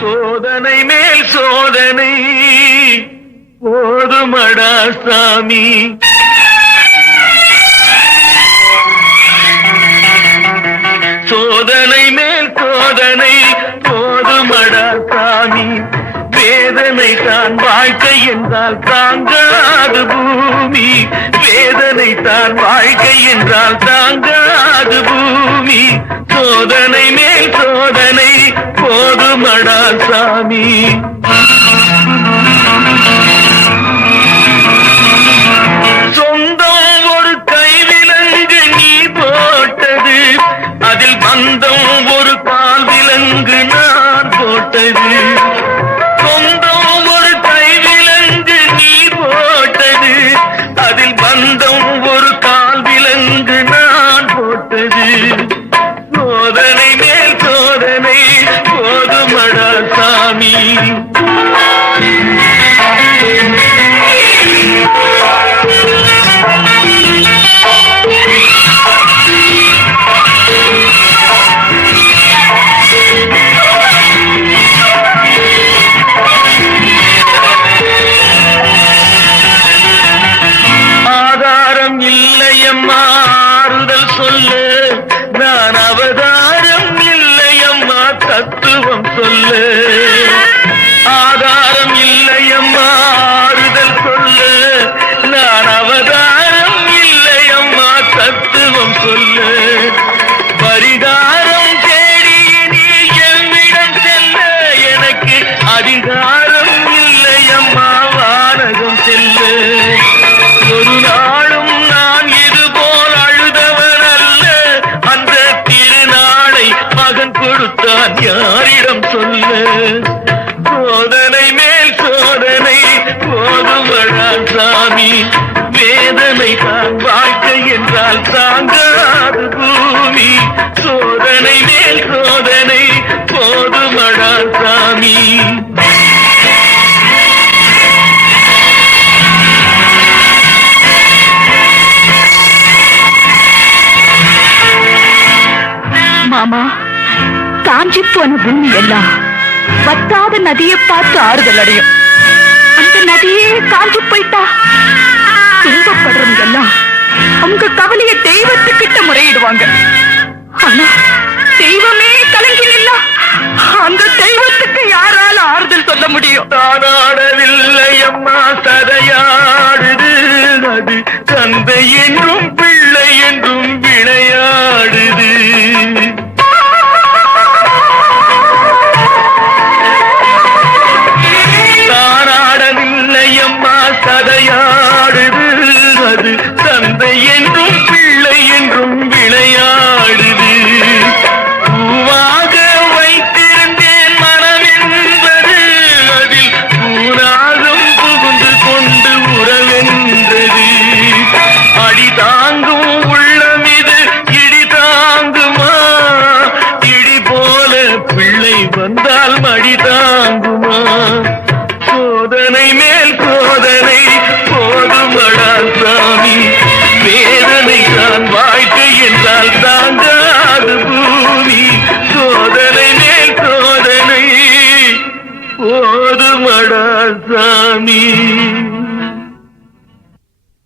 சோதனை மேல் சோதனை போதுமடா சாமி. சோதனை மேல் சோதனை போதுமடா சாமி. வேதனை தான் வாழ்க்கை என்றால் தாங்காது பூமி. வேதனை தான் வாழ்க்கை என்றால் தாங்காது பூமி. சோதனை மேல் சோதனை போதுமடா சாமி. சொந்தம் ஒரு கைவிலங்கு நீ போட்டது, அதில் பந்தம் ஒரு கால் விலங்கு நான் போட்டது. சொந்தம் ஒரு கைவிலங்கு நீ போட்டது, அதில் பந்தம் ஒரு கால் விலங்கு நான் போட்டது. சோதனை மேல் சோதனை போதுமடா சாமி. ஆதாரம் இல்லையம்மா ஆறுதல் சொல்லு, நான் அவதாரம் இல்லையம்மா தத்துவம் சொல்லு. ஆதாரம் இல்லையம்மா ஆறுதல் சொல்லு, நான் அவதாரம் இல்லையம்மா தத்துவம் சொல்லு. பரிகாரம் தேடி நீ என்னிடம் செல்ல, எனக்கு அதிகாரம் இல்லையம்மா வானகம் செல்லு. ஒரு நாளும் நான் இது போல் அழுதவன் அல்ல, அந்த திருநாளை மகன் கொடுத்தான் யாரிடம் சொல்லு. சோதனை மேல் சோதனை போதுமடா சாமி. வேதனை தான் வாழ்க்கை என்றால் தாங்காது பூமி. சோதனை மேல் சோதனை போதுமடா சாமி. மாமா, காஞ்சி போன பூமி எல்லாம் வத்தாத நதியை பார்த்து ஆறுதல் அடையும். அந்த நதியே காஞ்சி போயிட்டா துன்பப்படுறவங்க எல்லாம் அவங்க கவலைய தெய்வத்துக்கிட்ட முறையிடுவாங்க. ஆனா தெய்வமே கலங்கி நின்னா அந்த தெய்வத்துக்கு யாரால ஆறுதல் சொல்ல முடியும்? தானாடவில்லை அம்மா சதையாடுது, அது தந்தை என்றும் பிள்ளை என்றும் விளையாடுது.